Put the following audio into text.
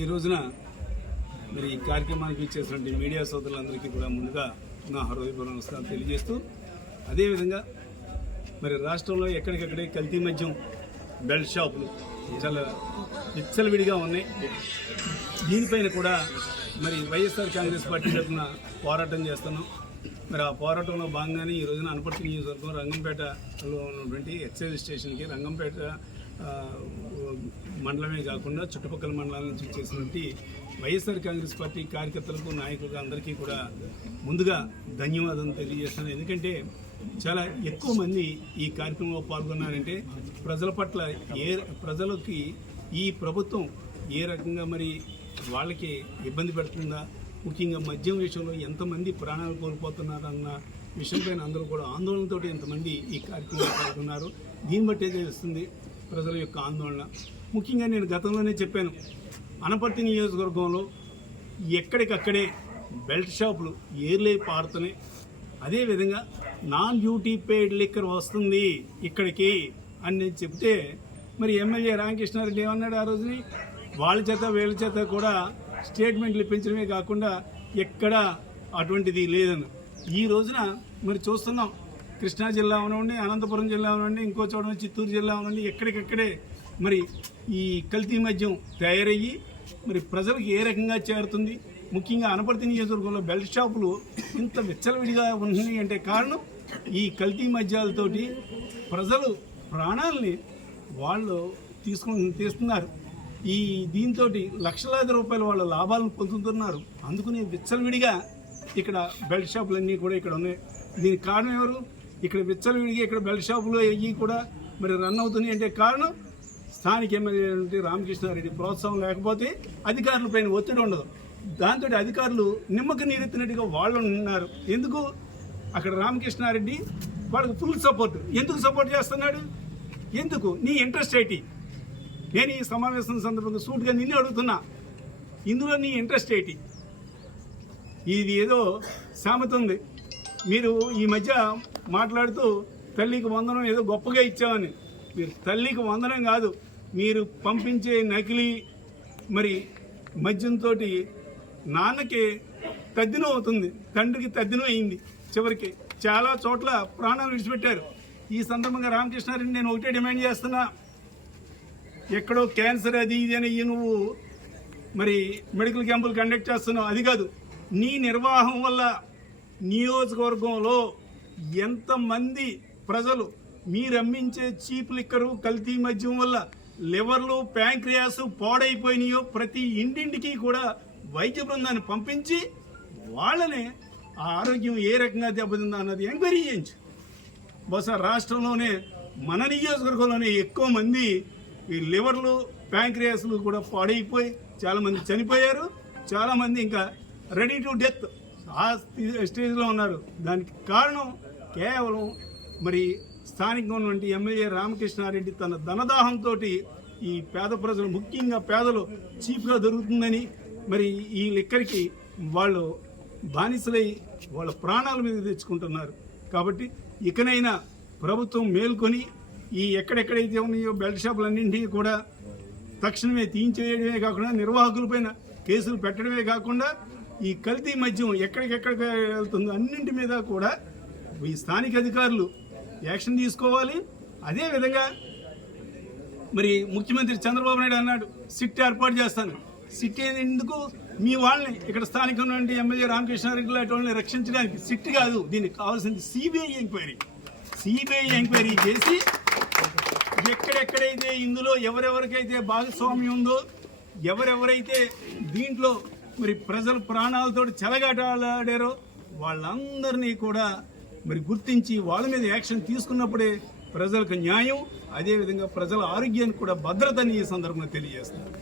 ఈ రోజున మరి ఈ కార్యక్రమానికి ఇచ్చేసినటువంటి మీడియా సోదరులందరికీ కూడా ముందుగా నా హృదయపూర్వక నమస్కారం తెలియజేస్తూ, అదేవిధంగా మరి రాష్ట్రంలో ఎక్కడికక్కడే కల్తీ మద్యం బెల్ట్ షాపులు చాలా విచ్చలవిడిగా ఉన్నాయి. దీనిపైన కూడా మరి వైఎస్ఆర్ కాంగ్రెస్ పార్టీ తరఫున పోరాటం చేస్తున్నాం. మరి ఆ పోరాటంలో భాగంగానే ఈ రోజున అనపర్తి నియోజకవర్గం రంగంపేటలో ఉన్నటువంటి ఎక్సైజ్ స్టేషన్కి రంగంపేట మండలమే కాకుండా చుట్టుపక్కల మండలాల నుంచి చేసినటువంటి వైఎస్ఆర్ కాంగ్రెస్ పార్టీ కార్యకర్తలకు, నాయకులకు అందరికీ కూడా ముందుగా ధన్యవాదాలు తెలియజేస్తాను. ఎందుకంటే చాలా ఎక్కువ మంది ఈ కార్యక్రమంలో పాల్గొన్నారంటే ప్రజల పట్ల ప్రజలకి ఈ ప్రభుత్వం ఏ రకంగా మరి వాళ్ళకి ఇబ్బంది పెడుతుందా, ముఖ్యంగా మద్యం విషయంలో ఎంతమంది ప్రాణాలు కోల్పోతున్నారన్న విషయంపైన అందరూ కూడా ఆందోళనతో ఎంతమంది ఈ కార్యక్రమంలో పాల్గొన్నారు. దీన్ని బట్టే తెలుస్తుంది ప్రజల యొక్క ఆందోళన. ముఖ్యంగా నేను గతంలోనే చెప్పాను, అనపర్తి నియోజకవర్గంలో ఎక్కడికక్కడే బెల్ట్ షాపులు ఏర్లై పారుతున్నాయి. అదేవిధంగా నాన్ డ్యూటీ పెయిడ్ లిక్కర్ వస్తుంది ఇక్కడికి అని నేను చెప్తే మరి ఎమ్మెల్యే రామకృష్ణారెడ్డి ఏమన్నాడు ఆ రోజుని, వాళ్ళ చేత వీళ్ళ చేత కూడా స్టేట్మెంట్లు ఇప్పించడమే కాకుండా ఎక్కడ అటువంటిది లేదని. ఈ రోజున మరి చూస్తున్నాం, కృష్ణా జిల్లా అవనండి, అనంతపురం జిల్లా అవనండి, ఇంకో చోట చిత్తూరు జిల్లా అవనండి, ఎక్కడికక్కడే మరి ఈ కల్తీ మద్యం తయారయ్యి మరి ప్రజలకు ఏ రకంగా చేరుతుంది. ముఖ్యంగా అనపర్తి నియోజకవర్గంలో బెల్ట్ షాపులు ఇంత విచ్చలవిడిగా ఉన్నాయి అంటే కారణం ఈ కల్తీ మద్యాలతోటి ప్రజలు ప్రాణాలని వాళ్ళు తీస్తున్నారు. ఈ దీంతో లక్షలాది రూపాయలు వాళ్ళ లాభాలను పొందుతున్నారు. అందుకని విచ్చలవిడిగా ఇక్కడ బెల్ట్ షాపులన్నీ కూడా ఇక్కడ ఉన్నాయి. దీనికి కారణం ఎవరు? ఇక్కడ విచ్చలవిడిగా ఇక్కడ బెల్ట్ షాపులు అయ్యి కూడా మరి రన్ అవుతున్నాయి అంటే కారణం స్థానిక ఎమ్మెల్యే రామకృష్ణారెడ్డి ప్రోత్సాహం లేకపోతే అధికారులపైన ఒత్తిడి ఉండదు. దాంతో అధికారులు నిమ్మక నీరెత్తినట్టుగా వాళ్ళు ఉన్నారు. ఎందుకు? అక్కడ రామకృష్ణారెడ్డి వాళ్ళకి ఫుల్ సపోర్ట్. ఎందుకు సపోర్ట్ చేస్తున్నాడు? ఎందుకు? నీ ఇంట్రెస్ట్ ఏంటి? నేను ఈ సమావేశం సందర్భంగా సూట్గా నిన్ను అడుగుతున్నా, ఇందులో నీ ఇంట్రెస్ట్ ఏంటి? ఇది ఏదో సామెత ఉంది, మీరు ఈ మధ్య మాట్లాడుతూ తల్లికి వందనం ఏదో గొప్పగా ఇచ్చామని. మీరు తల్లికి వందనం కాదు, మీరు పంపించే నకిలీ మరి మద్యంతో నాన్నకి తద్దినం అవుతుంది, తండ్రికి తద్దినం అయింది. చివరికి చాలా చోట్ల ప్రాణాలు విడిచిపెట్టారు. ఈ సందర్భంగా రామకృష్ణారెడ్డి నేను ఒకటే డిమాండ్ చేస్తున్నా, ఎక్కడో క్యాన్సర్ అది ఇది అని నువ్వు మరి మెడికల్ క్యాంపులు కండక్ట్ చేస్తున్నావు, అది కాదు. నీ నిర్వాహం వల్ల నియోజకవర్గంలో ఎంతమంది ప్రజలు మీరు అమ్మించే చీప్ లిక్కరు కల్తీ మద్యం వల్ల లివర్లు ప్యాంక్రియాస్ పాడైపోయినాయో ప్రతి ఇంటింటికి కూడా వైద్య బృందాన్ని పంపించి వాళ్ళని ఆ ఆరోగ్యం ఏ రకంగా దెబ్బతిందా అన్నది ఎంక్వైరీ చేయించు. బహుశా రాష్ట్రంలోనే మన నియోజకవర్గంలోనే ఎక్కువ మంది ఈ లివర్లు ప్యాంక్రియాస్లు కూడా పాడైపోయి చాలామంది చనిపోయారు. చాలామంది ఇంకా రెడీ టు డెత్ ఆ స్టేజ్లో ఉన్నారు. దానికి కారణం కేవలం మరి స్థానికంగా ఉన్నటువంటి ఎమ్మెల్యే రామకృష్ణారెడ్డి తన ధనదాహంతో ఈ పేద ప్రజలు, ముఖ్యంగా పేదలు చీప్గా దొరుకుతుందని మరి ఈ లిక్కర్కి వాళ్ళు బానిసలై వాళ్ళ ప్రాణాల మీద తెచ్చుకుంటున్నారు. కాబట్టి ఇకనైనా ప్రభుత్వం మేల్కొని ఈ ఎక్కడెక్కడైతే ఉన్నాయో బెల్ట్ షాపులన్నింటినీ కూడా తక్షణమే తీయించేయడమే కాకుండా నిర్వాహకులపైన కేసులు పెట్టడమే కాకుండా ఈ కల్తీ మద్యం ఎక్కడికెక్కడికి వెళ్తుందో అన్నింటి మీద కూడా ఈ స్థానిక అధికారులు యాక్షన్ తీసుకోవాలి. అదేవిధంగా మరి ముఖ్యమంత్రి చంద్రబాబు నాయుడు అన్నాడు సిట్ ఏర్పాటు చేస్తాను. సిట్ ఎందుకు? మీ వాళ్ళని ఇక్కడ స్థానికంగా ఉండే ఎమ్మెల్యే రామకృష్ణారెడ్డి లాంటి వాళ్ళని రక్షించడానికి. సిట్ కాదు, దీనికి కావాల్సింది సిబిఐ ఎంక్వైరీ. సిబిఐ ఎంక్వైరీ చేసి ఎక్కడెక్కడైతే ఇందులో ఎవరెవరికైతే భాగస్వామ్యం ఉందో, ఎవరెవరైతే దీంట్లో మరి ప్రజల ప్రాణాలతో చెలగాటాడారో వాళ్ళందరినీ కూడా మరి గుర్తించి వాళ్ళ మీద యాక్షన్ తీసుకున్నప్పుడే ప్రజలకు న్యాయం, అదేవిధంగా ప్రజల ఆరోగ్యానికి కూడా భద్రతని ఈ సందర్భంగా తెలియజేస్తున్నారు.